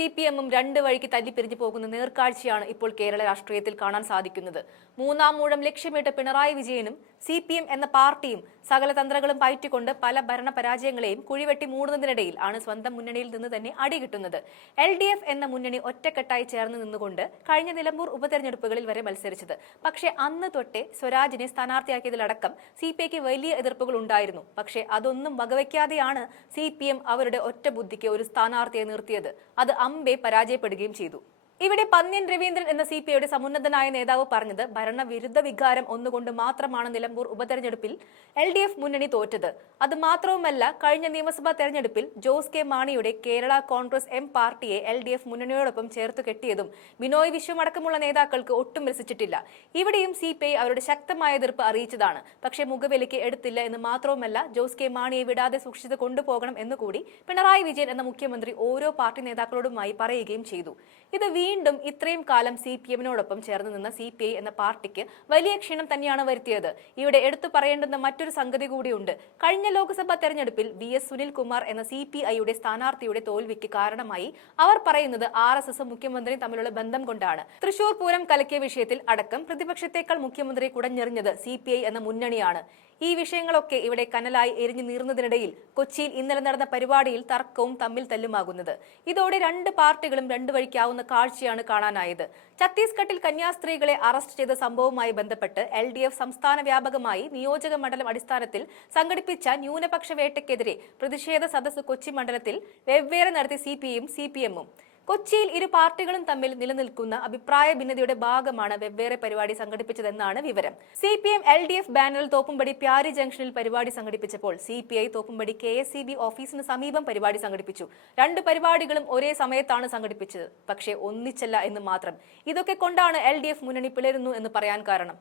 C P എമ്മും രണ്ട് വഴിക്ക് തല്ലിപ്പിരിഞ്ഞു പോകുന്ന നേർക്കാഴ്ചയാണ് ഇപ്പോൾ കേരള രാഷ്ട്രീയത്തിൽ കാണാൻ സാധിക്കുന്നത്. മൂന്നാം മൂഴം ലക്ഷ്യമിട്ട് പിണറായി വിജയനും സി പി എം എന്ന പാർട്ടിയും സകല തന്ത്രങ്ങളും പയറ്റിക്കൊണ്ട് പല ഭരണ പരാജയങ്ങളെയും കുഴിവെട്ടി മൂടുന്നതിനിടയിൽ ആണ് സ്വന്തം മുന്നണിയിൽ നിന്ന് തന്നെ അടി കിട്ടുന്നത് എൽ ഡി എഫ് എന്ന മുന്നണി ഒറ്റക്കെട്ടായി ചേർന്ന് നിന്നുകൊണ്ട് കഴിഞ്ഞ നിലമ്പൂർ ഉപതെരഞ്ഞെടുപ്പുകളിൽ വരെ മത്സരിച്ചത്. പക്ഷേ അന്ന് തൊട്ടേ സ്വരാജിനെ സ്ഥാനാർത്ഥിയാക്കിയതിലടക്കം സി പി ഐക്ക് വലിയ എതിർപ്പുകൾ ഉണ്ടായിരുന്നു. പക്ഷേ അതൊന്നും വകവയ്ക്കാതെയാണ് സി പി എം അവരുടെ ഒറ്റ ബുദ്ധിക്ക് ഒരു സ്ഥാനാർത്ഥിയെ നിർത്തിയത്. അത് അമ്പെ പരാജയപ്പെടുകയും ചെയ്തു ഇവിടെ പന്ന്യൻ രവീന്ദ്രൻ എന്ന സി പി ഐയുടെ സമുന്നതനായ നേതാവ് പറഞ്ഞത് ഭരണവിരുദ്ധ വികാരം ഒന്നുകൊണ്ട് മാത്രമാണ് നിലമ്പൂർ ഉപതെരഞ്ഞെടുപ്പിൽ എൽ ഡി എഫ് മുന്നണി തോറ്റത്. അത് മാത്രവുമല്ല കഴിഞ്ഞ നിയമസഭാ തെരഞ്ഞെടുപ്പിൽ ജോസ് കെ മാണിയുടെ കേരള കോൺഗ്രസ് എം പാർട്ടിയെ എൽ ഡി എഫ് മുന്നണിയോടൊപ്പം ചേർത്ത് കെട്ടിയതും ബിനോയ് വിശ്വമടക്കമുള്ള നേതാക്കൾക്ക് ഒട്ടും രസിച്ചിട്ടില്ല. ഇവിടെയും സി പി ഐ അവരുടെ ശക്തമായ എതിർപ്പ് അറിയിച്ചതാണ്. പക്ഷേ മുഖവിലയ്ക്ക് എടുത്തില്ല എന്ന് മാത്രവുമല്ല ജോസ് കെ മാണിയെ വിടാതെ സൂക്ഷിച്ച് കൊണ്ടുപോകണം എന്നുകൂടി പിണറായി വിജയൻ എന്ന മുഖ്യമന്ത്രി ഓരോ പാർട്ടി നേതാക്കളോടുമായി പറയുകയും ചെയ്തു. ഇത് വീണ്ടും ഇത്രയും കാലം സി പി എമ്മിനോടൊപ്പം ചേർന്ന് നിന്ന സി പി ഐ എന്ന പാർട്ടിക്ക് വലിയ ക്ഷീണം തന്നെയാണ് വരുത്തിയത്. ഇവിടെ എടുത്തു പറയേണ്ടുന്ന മറ്റൊരു സംഗതി കൂടിയുണ്ട്. കഴിഞ്ഞ ലോക്സഭാ തെരഞ്ഞെടുപ്പിൽ വി എസ് സുനിൽകുമാർ എന്ന സി പി ഐയുടെ സ്ഥാനാർത്ഥിയുടെ തോൽവിക്ക് കാരണമായി അവർ പറയുന്നത് ആർ എസ് എസും മുഖ്യമന്ത്രിയും തമ്മിലുള്ള ബന്ധം കൊണ്ടാണ്. തൃശൂർ പൂരം കലക്കിയ വിഷയത്തിൽ അടക്കം പ്രതിപക്ഷത്തേക്കാൾ മുഖ്യമന്ത്രി കുടഞ്ഞെറിഞ്ഞത് സി പി ഐ എന്ന മുന്നണിയാണ്. ഈ വിഷയങ്ങളൊക്കെ ഇവിടെ കനലായി എരിഞ്ഞു നീർന്നതിനിടയിൽ കൊച്ചിയിൽ ഇന്നലെ നടന്ന പരിപാടിയിൽ തർക്കവും തമ്മിൽ തല്ലുമാകുന്നത്. ഇതോടെ രണ്ട് പാർട്ടികളും രണ്ടു വഴിക്കാവുന്ന കാഴ്ചയാണ് കാണാനായത്. ഛത്തീസ്ഗഡിൽ കന്യാസ്ത്രീകളെ അറസ്റ്റ് ചെയ്ത സംഭവവുമായി ബന്ധപ്പെട്ട് എൽ ഡി എഫ് സംസ്ഥാന വ്യാപകമായി നിയോജക മണ്ഡലം അടിസ്ഥാനത്തിൽ സംഘടിപ്പിച്ച ന്യൂനപക്ഷ വേട്ടയ്ക്കെതിരെ പ്രതിഷേധ സദസ് കൊച്ചി മണ്ഡലത്തിൽ വെവ്വേറെ നടത്തി സി പി ഐയും സി പി എമ്മും. കൊച്ചിയിൽ ഇരു പാർട്ടികളും തമ്മിൽ നിലനിൽക്കുന്ന അഭിപ്രായ ഭിന്നതയുടെ ഭാഗമാണ് വെവ്വേറെ പരിപാടി സംഘടിപ്പിച്ചതെന്നാണ് വിവരം. C P M L D F ബാനറിൽ തോപ്പുംപടി പ്യാരി ജംഗ്ഷനിൽ പരിപാടി സംഘടിപ്പിച്ചപ്പോൾ C P I Thoppumpady K S C B ഓഫീസിന് സമീപം പരിപാടി സംഘടിപ്പിച്ചു. രണ്ട് പരിപാടികളും ഒരേ സമയത്താണ് സംഘടിപ്പിച്ചത്. പക്ഷേ ഒന്നിച്ചല്ല എന്ന് മാത്രം. ഇതൊക്കെ കൊണ്ടാണ് എൽ ഡി എഫ് മുന്നണി പിളരുന്നു എന്ന് പറയാൻ കാരണം.